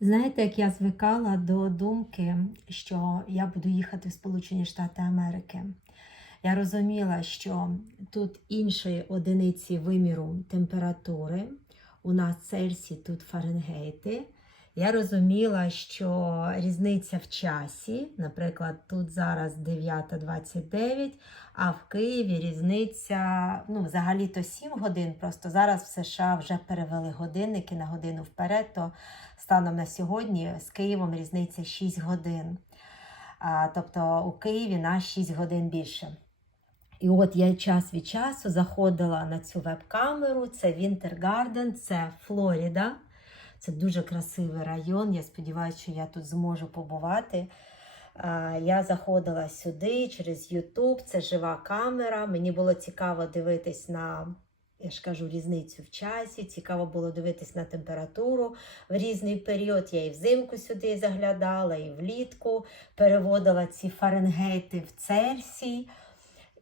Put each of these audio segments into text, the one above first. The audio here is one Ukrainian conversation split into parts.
Знаєте, як я звикала до думки, що я буду їхати в Сполучені Штати Америки. Я розуміла, що тут іншої одиниці виміру температури, у нас Цельсій, тут Фаренгейти. Я розуміла, що різниця в часі, наприклад, тут зараз 9.29, а в Києві різниця ну, взагалі-то 7 годин. Просто зараз в США вже перевели годинники на годину вперед, то станом на сьогодні з Києвом різниця 6 годин. А, тобто у Києві на 6 годин більше. І от я час від часу заходила на цю веб-камеру. Це Garden, це Флоріда. Це дуже красивий район. Я сподіваюся, що я тут зможу побувати. Я заходила сюди через YouTube, це жива камера. Мені було цікаво дивитись на, я ж кажу, різницю в часі. Цікаво було дивитись на температуру в різний період. Я і взимку сюди заглядала, і влітку переводила ці Фаренгейти в Цельсій.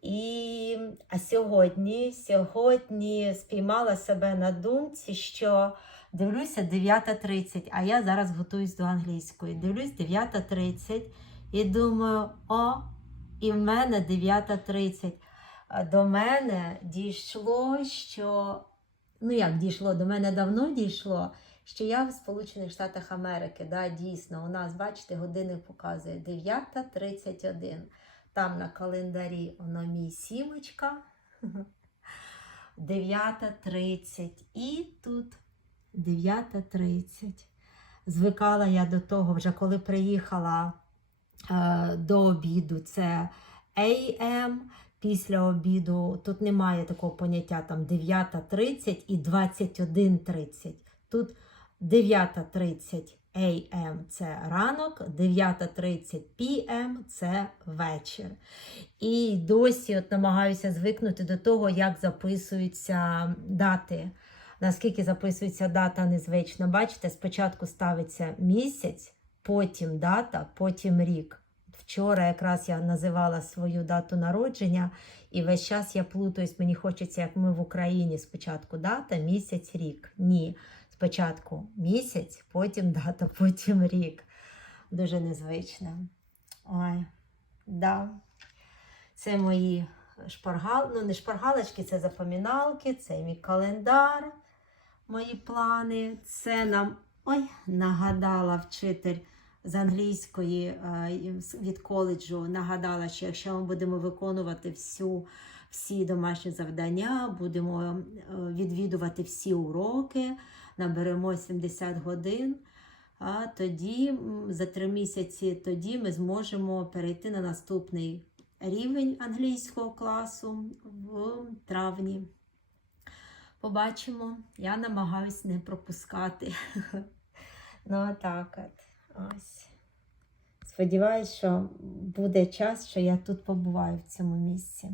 І а сьогодні, сьогодні спіймала себе на думці, що дивлюся 9.30, а я зараз готуюсь до англійської. Дивлюсь 9.30 і думаю, о, і в мене 9.30. До мене дійшло, що ну як дійшло, до мене давно дійшло, що я в Сполучених Штатах Америки. Да, Дійсно, у нас, бачите, годинник показує 9.31. Там на календарі воно мій сімочка. 9.30 і тут 9.30. Звикала я до того, вже коли приїхала е, до обіду, це AM. Після обіду тут немає такого поняття там 9.30 і 21.30. Тут 9.30 AM це ранок, 9.30 PM це вечір. І досі от намагаюся звикнути до того, як записуються дати. Наскільки записується дата незвично. Бачите, спочатку ставиться місяць, потім дата, потім рік. Вчора якраз я називала свою дату народження, і весь час я плутаюсь, мені хочеться, як ми в Україні спочатку дата, місяць, рік. Ні. Спочатку місяць, потім дата, потім рік. Дуже незвично. Ой, да. Це мої шпаргал... ну, не шпаргалочки, це запоміналки, це мій календар, мої плани. Це нам ой, нагадала вчитель з англійської е, від коледжу. Нагадала, що якщо ми будемо виконувати всю всі домашні завдання, будемо е, відвідувати всі уроки, наберемо 70 годин. А тоді за три місяці тоді ми зможемо перейти на наступний рівень англійського класу в травні. Побачимо, я намагаюсь не пропускати. Ну, так от. Ось. Сподіваюсь, що буде час, що я тут побуваю в цьому місці.